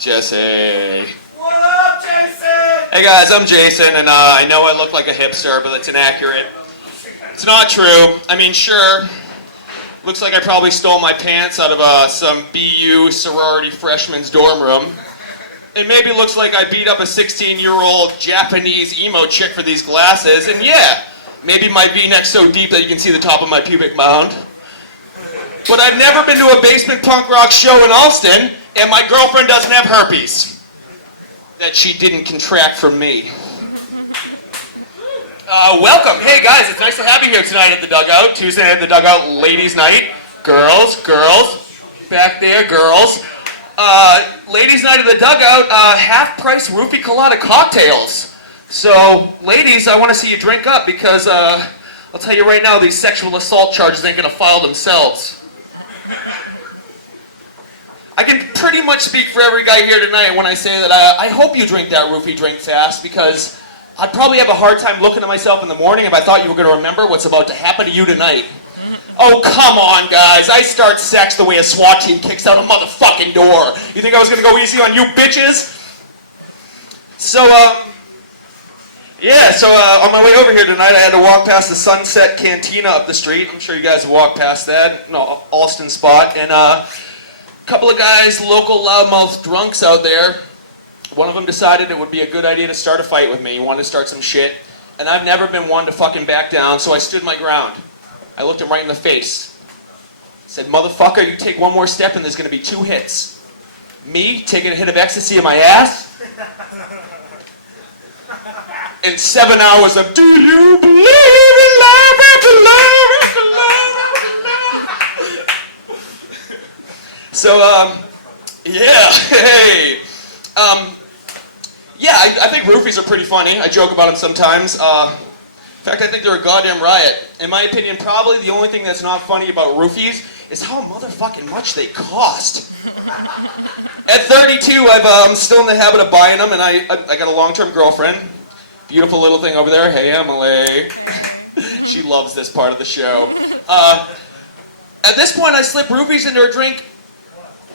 Jesse. What up, Jason? Hey guys, I'm Jason, and I know I look like a hipster, but it's inaccurate. It's not true. I mean, sure, looks like I probably stole my pants out of some BU sorority freshman's dorm room. It maybe looks like I beat up a 16-year-old Japanese emo chick for these glasses, and yeah, maybe my V-neck's so deep that you can see the top of my pubic mound. But I've never been to a basement punk rock show in Alston, and my girlfriend doesn't have herpes. That she didn't contract from me. Welcome. Hey guys, it's nice to have you here tonight at the Dugout. Tuesday night at the Dugout, ladies' night. Girls, back there, girls. Ladies' night at the Dugout, half-price roofie colada cocktails. So, ladies, I want to see you drink up because, I'll tell you right now, these sexual assault charges ain't gonna file themselves. I can pretty much speak for every guy here tonight when I say that I hope you drink that roofie drink fast, because I'd probably have a hard time looking at myself in the morning if I thought you were going to remember what's about to happen to you tonight. Oh, come on, guys. I start sex the way a SWAT team kicks out a motherfucking door. You think I was going to go easy on you bitches? So, on my way over here tonight, I had to walk past the Sunset Cantina up the street. I'm sure you guys have walked past that. No, Alston spot. And, a couple of guys, local loudmouth drunks out there, one of them decided it would be a good idea to start a fight with me. He wanted to start some shit. And I've never been one to fucking back down, so I stood my ground. I looked him right in the face. Said, motherfucker, you take one more step and there's going to be 2 hits. Me taking a hit of ecstasy in my ass, and 7 hours of, do you believe in love after love after love after love? So, I think roofies are pretty funny. I joke about them sometimes. In fact, I think they're a goddamn riot. In my opinion, probably the only thing that's not funny about roofies is how motherfucking much they cost. At 32, I'm still in the habit of buying them, and I got a long-term girlfriend. Beautiful little thing over there. Hey, Emily. She loves this part of the show. At this point, I slip roofies into her drink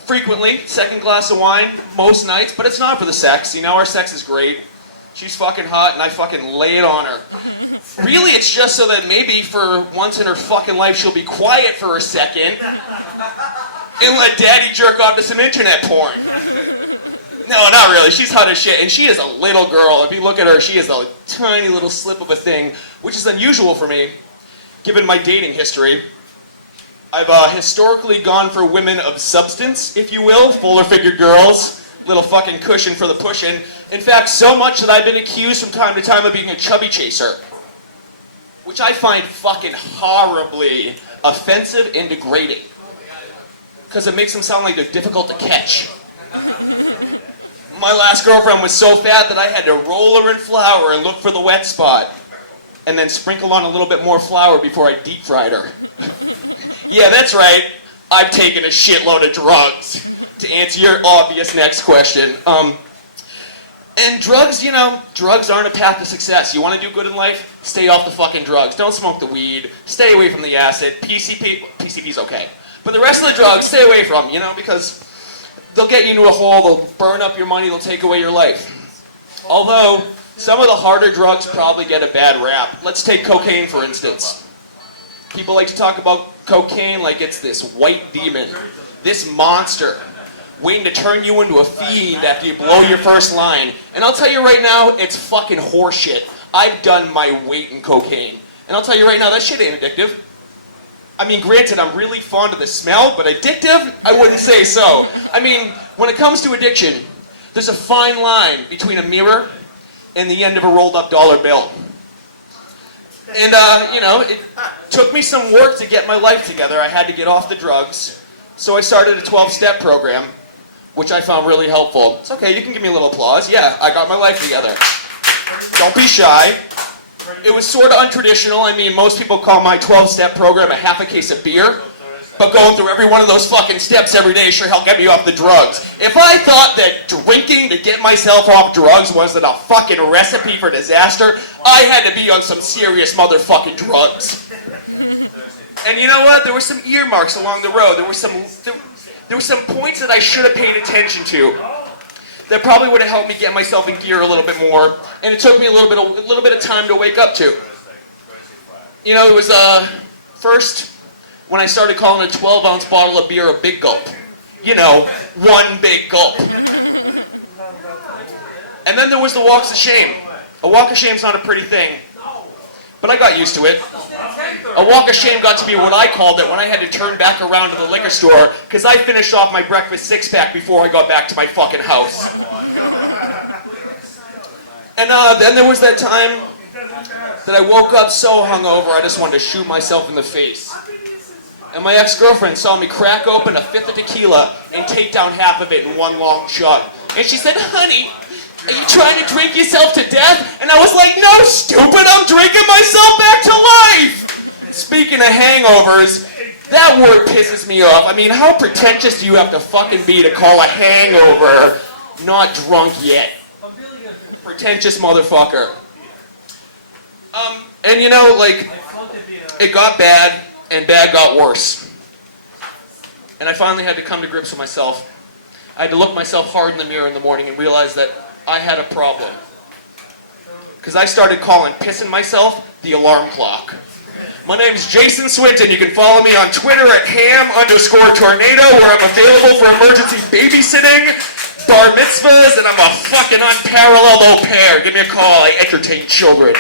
frequently. Second glass of wine most nights, but it's not for the sex. You know, our sex is great. She's fucking hot, and I fucking lay it on her. Really, it's just so that maybe for once in her fucking life, she'll be quiet for a second and let daddy jerk off to some internet porn. No, not really. She's hot as shit, and she is a little girl. If you look at her, she is a tiny little slip of a thing, which is unusual for me, given my dating history. I've historically gone for women of substance, if you will, fuller-figured girls, little fucking cushion for the pushing. In fact, so much that I've been accused from time to time of being a chubby chaser, which I find fucking horribly offensive and degrading, because it makes them sound like they're difficult to catch. My last girlfriend was so fat that I had to roll her in flour and look for the wet spot, and then sprinkle on a little bit more flour before I deep fried her. Yeah, that's right. I've taken a shitload of drugs, to answer your obvious next question. And drugs, you know, drugs aren't a path to success. You want to do good in life? Stay off the fucking drugs. Don't smoke the weed. Stay away from the acid. PCP's okay. But the rest of the drugs, stay away from, you know, because they'll get you into a hole, they'll burn up your money, they'll take away your life. Although, some of the harder drugs probably get a bad rap. Let's take cocaine, for instance. People like to talk about cocaine like it's this white demon, this monster, waiting to turn you into a fiend after you blow your first line. And I'll tell you right now, it's fucking horseshit. I've done my weight in cocaine. And I'll tell you right now, that shit ain't addictive. I mean, granted, I'm really fond of the smell, but addictive? I wouldn't say so. I mean, when it comes to addiction, there's a fine line between a mirror and the end of a rolled up dollar bill. And, it took me some work to get my life together. I had to get off the drugs. So I started a 12-step program, which I found really helpful. It's okay, you can give me a little applause. Yeah, I got my life together. Don't be shy. It was sort of untraditional. I mean, most people call my 12-step program a half a case of beer. But going through every one of those fucking steps every day sure helped get me off the drugs. If I thought that drinking to get myself off drugs wasn't a fucking recipe for disaster, I had to be on some serious motherfucking drugs. And you know what? There were some earmarks along the road. There were some points that I should have paid attention to. that probably would have helped me get myself in gear a little bit more, and it took me a little bit of time to wake up to. You know, it was first when I started calling a 12-ounce bottle of beer a big gulp. You know, one big gulp. And then there was the walks of shame. A walk of shame's not a pretty thing, but I got used to it. A walk of shame got to be what I called it when I had to turn back around to the liquor store because I finished off my breakfast six-pack before I got back to my fucking house. And then there was that time that I woke up so hungover I just wanted to shoot myself in the face. And my ex-girlfriend saw me crack open a fifth of tequila and take down half of it in one long chug. And she said, "Honey, are you trying to drink yourself to death?" And I was like, "No, stupid, I'm drinking myself back to life!" Speaking of hangovers, that word pisses me off. I mean, how pretentious do you have to fucking be to call a hangover not drunk yet? Pretentious motherfucker. And you know, like, it got bad, and bad got worse. And I finally had to come to grips with myself. I had to look myself hard in the mirror in the morning and realize that I had a problem. Because I started calling pissing myself the alarm clock. My name's Jason Swinton. You can follow me on Twitter at ham_tornado, where I'm available for emergency babysitting, bar mitzvahs, and I'm a fucking unparalleled au pair. Give me a call. I entertain children.